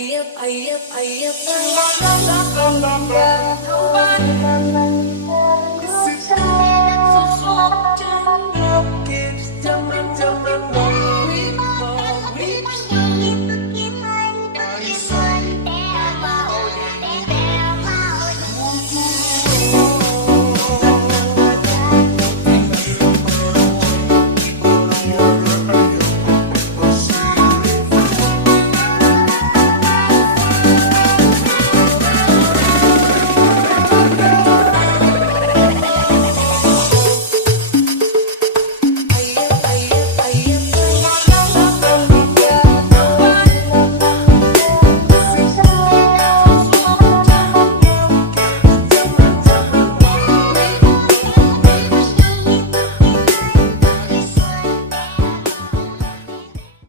Hãy subscribe cho kênh Ghiền Mì Gõ để không bỏ lỡ những video hấp dẫn.